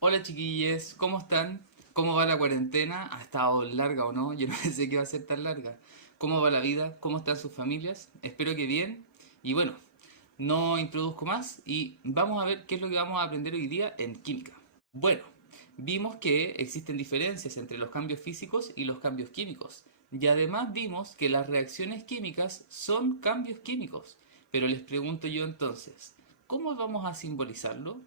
Hola chiquillos, ¿cómo están? ¿Cómo va la cuarentena? ¿Ha estado larga o no? Yo no pensé que iba a ser tan larga. ¿Cómo va la vida? ¿Cómo están sus familias? Espero que bien. Y bueno, no introduzco más y vamos a ver qué es lo que vamos a aprender hoy día en química. Bueno, vimos que existen diferencias entre los cambios físicos y los cambios químicos. Y además vimos que las reacciones químicas son cambios químicos. Pero les pregunto yo entonces, ¿cómo vamos a simbolizarlo?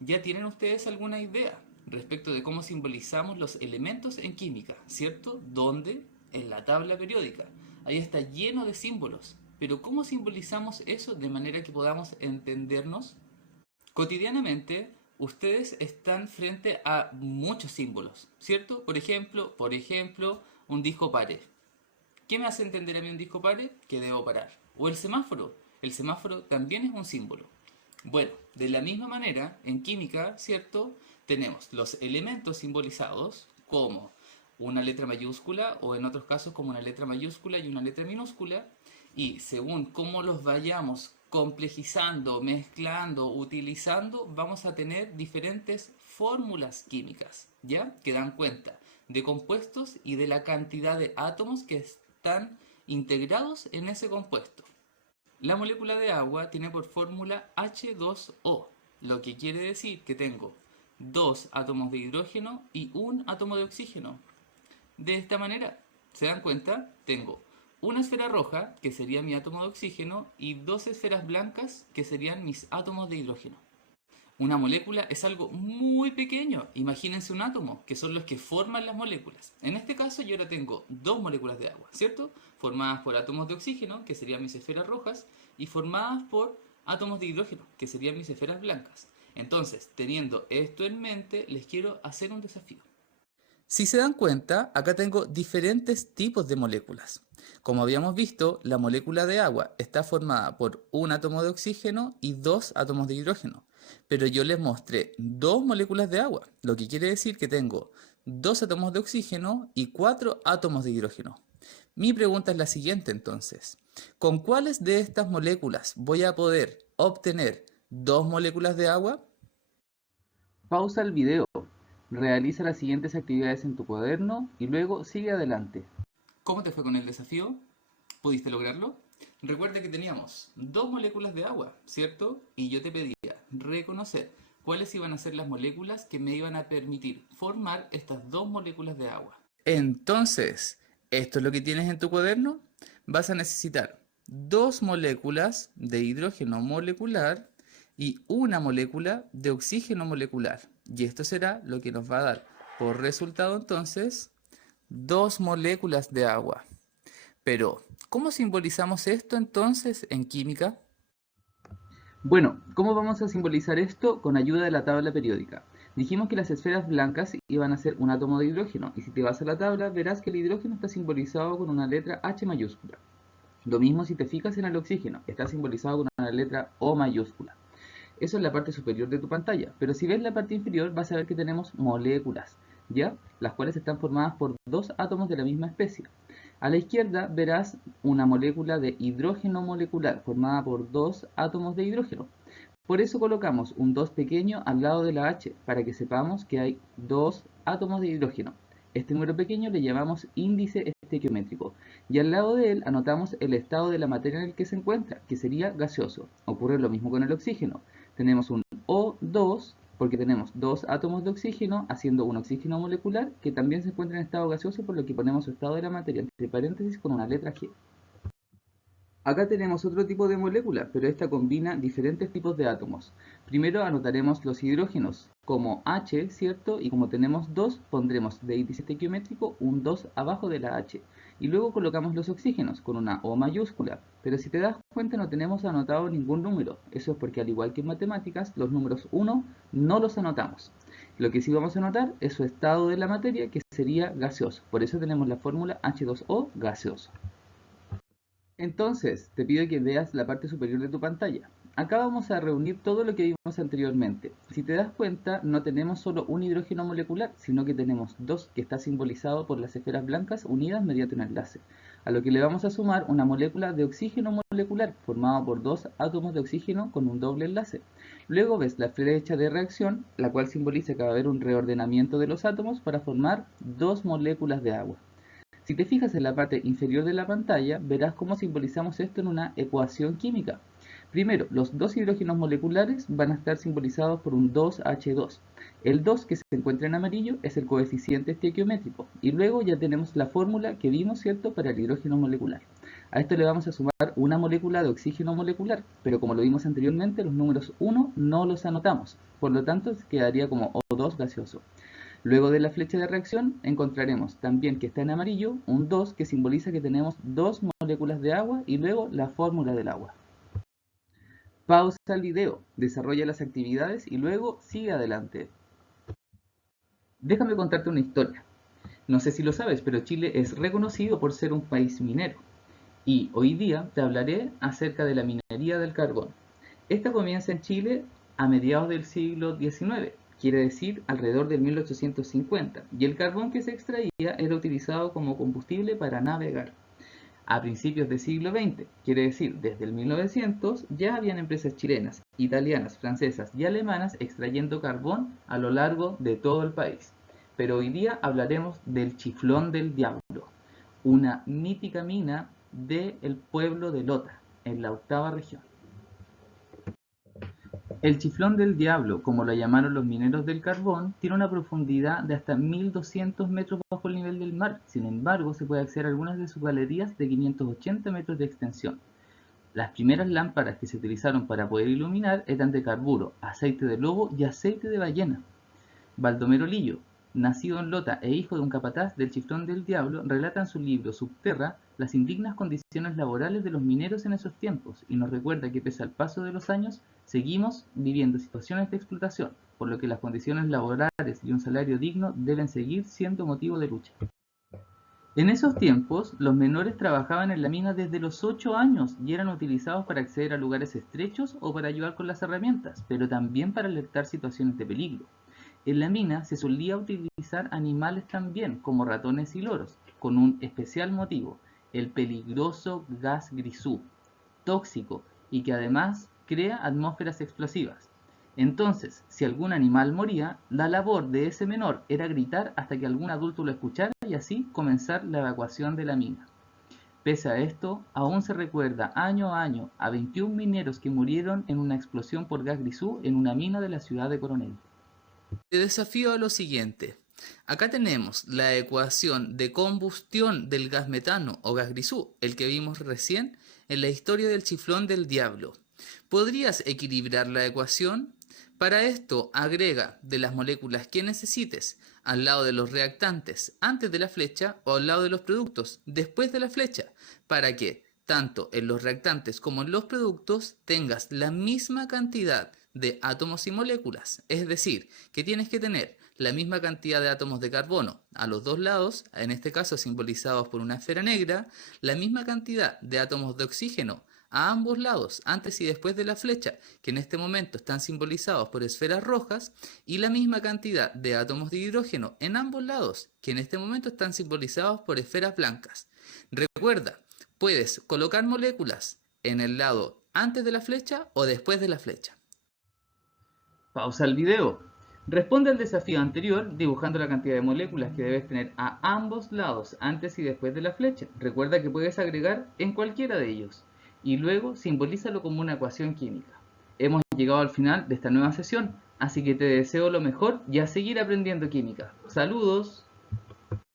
¿Ya tienen ustedes alguna idea respecto de cómo simbolizamos los elementos en química, cierto? ¿Dónde? En la tabla periódica. Ahí está lleno de símbolos. Pero ¿cómo simbolizamos eso de manera que podamos entendernos? Cotidianamente, ustedes están frente a muchos símbolos, ¿cierto? Por ejemplo, un disco pare. ¿Qué me hace entender a mí un disco pare? Que debo parar. O el semáforo. El semáforo también es un símbolo. Bueno, de la misma manera, en química, ¿cierto? Tenemos los elementos simbolizados como una letra mayúscula o en otros casos como una letra mayúscula y una letra minúscula, y según cómo los vayamos complejizando, mezclando, utilizando, vamos a tener diferentes fórmulas químicas, ¿ya? Que dan cuenta de compuestos y de la cantidad de átomos que están integrados en ese compuesto. La molécula de agua tiene por fórmula H2O, lo que quiere decir que tengo dos átomos de hidrógeno y un átomo de oxígeno. De esta manera, ¿se dan cuenta? Tengo una esfera roja, que sería mi átomo de oxígeno, y dos esferas blancas, que serían mis átomos de hidrógeno. Una molécula es algo muy pequeño. Imagínense un átomo, que son los que forman las moléculas. En este caso yo ahora tengo dos moléculas de agua, ¿cierto? Formadas por átomos de oxígeno, que serían mis esferas rojas, y formadas por átomos de hidrógeno, que serían mis esferas blancas. Entonces, teniendo esto en mente, les quiero hacer un desafío. Si se dan cuenta, acá tengo diferentes tipos de moléculas. Como habíamos visto, la molécula de agua está formada por un átomo de oxígeno y dos átomos de hidrógeno. Pero yo les mostré dos moléculas de agua, lo que quiere decir que tengo dos átomos de oxígeno y cuatro átomos de hidrógeno. Mi pregunta es la siguiente entonces. ¿Con cuáles de estas moléculas voy a poder obtener dos moléculas de agua? Pausa el video, realiza las siguientes actividades en tu cuaderno y luego sigue adelante. ¿Cómo te fue con el desafío? ¿Pudiste lograrlo? Recuerda que teníamos dos moléculas de agua, ¿cierto? Y yo te pedía reconocer cuáles iban a ser las moléculas que me iban a permitir formar estas dos moléculas de agua. Entonces, ¿esto es lo que tienes en tu cuaderno? Vas a necesitar dos moléculas de hidrógeno molecular y una molécula de oxígeno molecular. Y esto será lo que nos va a dar por resultado entonces dos moléculas de agua. Pero, ¿cómo simbolizamos esto entonces en química? Bueno, ¿cómo vamos a simbolizar esto? Con ayuda de la tabla periódica. Dijimos que las esferas blancas iban a ser un átomo de hidrógeno, y si te vas a la tabla verás que el hidrógeno está simbolizado con una letra H mayúscula. Lo mismo si te fijas en el oxígeno, está simbolizado con una letra O mayúscula. Eso es la parte superior de tu pantalla, pero si ves la parte inferior vas a ver que tenemos moléculas, ¿ya? Las cuales están formadas por dos átomos de la misma especie. A la izquierda verás una molécula de hidrógeno molecular formada por dos átomos de hidrógeno. Por eso colocamos un 2 pequeño al lado de la H, para que sepamos que hay dos átomos de hidrógeno. Este número pequeño le llamamos índice estequiométrico, y al lado de él anotamos el estado de la materia en el que se encuentra, que sería gaseoso. Ocurre lo mismo con el oxígeno. Tenemos un O2 porque tenemos dos átomos de oxígeno haciendo un oxígeno molecular que también se encuentra en estado gaseoso, por lo que ponemos su estado de la materia entre paréntesis con una letra G. Acá tenemos otro tipo de molécula, pero esta combina diferentes tipos de átomos. Primero anotaremos los hidrógenos como H, ¿cierto? Y como tenemos dos, pondremos de índice estequiométrico un 2 abajo de la H. Y luego colocamos los oxígenos con una O mayúscula. Pero si te das cuenta no tenemos anotado ningún número. Eso es porque al igual que en matemáticas, los números 1 no los anotamos. Lo que sí vamos a anotar es su estado de la materia, que sería gaseoso. Por eso tenemos la fórmula H2O gaseoso. Entonces, te pido que veas la parte superior de tu pantalla. Acá vamos a reunir todo lo que vimos anteriormente. Si te das cuenta, no tenemos solo un hidrógeno molecular, sino que tenemos dos, que está simbolizado por las esferas blancas unidas mediante un enlace. a lo que le vamos a sumar una molécula de oxígeno molecular formada por dos átomos de oxígeno con un doble enlace. Luego ves la flecha de reacción, la cual simboliza que va a haber un reordenamiento de los átomos para formar dos moléculas de agua. Si te fijas en la parte inferior de la pantalla, verás cómo simbolizamos esto en una ecuación química. Primero, los dos hidrógenos moleculares van a estar simbolizados por un 2H2. El 2 que se encuentra en amarillo es el coeficiente estequiométrico. Y luego ya tenemos la fórmula que vimos, ¿cierto?, para el hidrógeno molecular. A esto le vamos a sumar una molécula de oxígeno molecular, pero como lo vimos anteriormente, los números 1 no los anotamos. Por lo tanto, quedaría como O2 gaseoso. Luego de la flecha de reacción encontraremos también que está en amarillo un 2 que simboliza que tenemos dos moléculas de agua y luego la fórmula del agua. Pausa el video, desarrolla las actividades y luego sigue adelante. Déjame contarte una historia. No sé si lo sabes, pero Chile es reconocido por ser un país minero. Y hoy día te hablaré acerca de la minería del carbón. Esta comienza en Chile a mediados del siglo XIX. Quiere decir alrededor de 1850, y el carbón que se extraía era utilizado como combustible para navegar. A principios del siglo XX, quiere decir desde el 1900, ya habían empresas chilenas, italianas, francesas y alemanas extrayendo carbón a lo largo de todo el país. Pero hoy día hablaremos del Chiflón del Diablo, una mítica mina del pueblo de Lota, en la 8ª región. El Chiflón del Diablo, como lo llamaron los mineros del carbón, tiene una profundidad de hasta 1200 metros bajo el nivel del mar. Sin embargo, se puede acceder a algunas de sus galerías de 580 metros de extensión. Las primeras lámparas que se utilizaron para poder iluminar eran de carburo, aceite de lobo y aceite de ballena. Baldomero Lillo, nacido en Lota e hijo de un capataz del Chiflón del Diablo, relata en su libro Subterra las indignas condiciones laborales de los mineros en esos tiempos y nos recuerda que pese al paso de los años seguimos viviendo situaciones de explotación, por lo que las condiciones laborales y un salario digno deben seguir siendo motivo de lucha. En esos tiempos, los menores trabajaban en la mina desde los 8 años y eran utilizados para acceder a lugares estrechos o para ayudar con las herramientas, pero también para alertar situaciones de peligro. En la mina se solía utilizar animales también, como ratones y loros, con un especial motivo, el peligroso gas grisú, tóxico y que además crea atmósferas explosivas. Entonces, si algún animal moría, la labor de ese menor era gritar hasta que algún adulto lo escuchara y así comenzar la evacuación de la mina. Pese a esto, aún se recuerda año a año a 21 mineros que murieron en una explosión por gas grisú en una mina de la ciudad de Coronel. Te desafío a lo siguiente. Acá tenemos la ecuación de combustión del gas metano o gas grisú, el que vimos recién en la historia del Chiflón del Diablo. ¿Podrías equilibrar la ecuación? Para esto, agrega de las moléculas que necesites al lado de los reactantes antes de la flecha o al lado de los productos después de la flecha, para que tanto en los reactantes como en los productos tengas la misma cantidad de átomos y moléculas. Es decir, que tienes que tener la misma cantidad de átomos de carbono a los dos lados, en este caso simbolizados por una esfera negra, la misma cantidad de átomos de oxígeno a ambos lados, antes y después de la flecha, que en este momento están simbolizados por esferas rojas, y la misma cantidad de átomos de hidrógeno en ambos lados, que en este momento están simbolizados por esferas blancas. Recuerda, puedes colocar moléculas en el lado antes de la flecha o después de la flecha. Pausa el video. Responde al desafío anterior dibujando la cantidad de moléculas que debes tener a ambos lados antes y después de la flecha. Recuerda que puedes agregar en cualquiera de ellos. Y luego simbolízalo como una ecuación química. Hemos llegado al final de esta nueva sesión, así que te deseo lo mejor y a seguir aprendiendo química. ¡Saludos!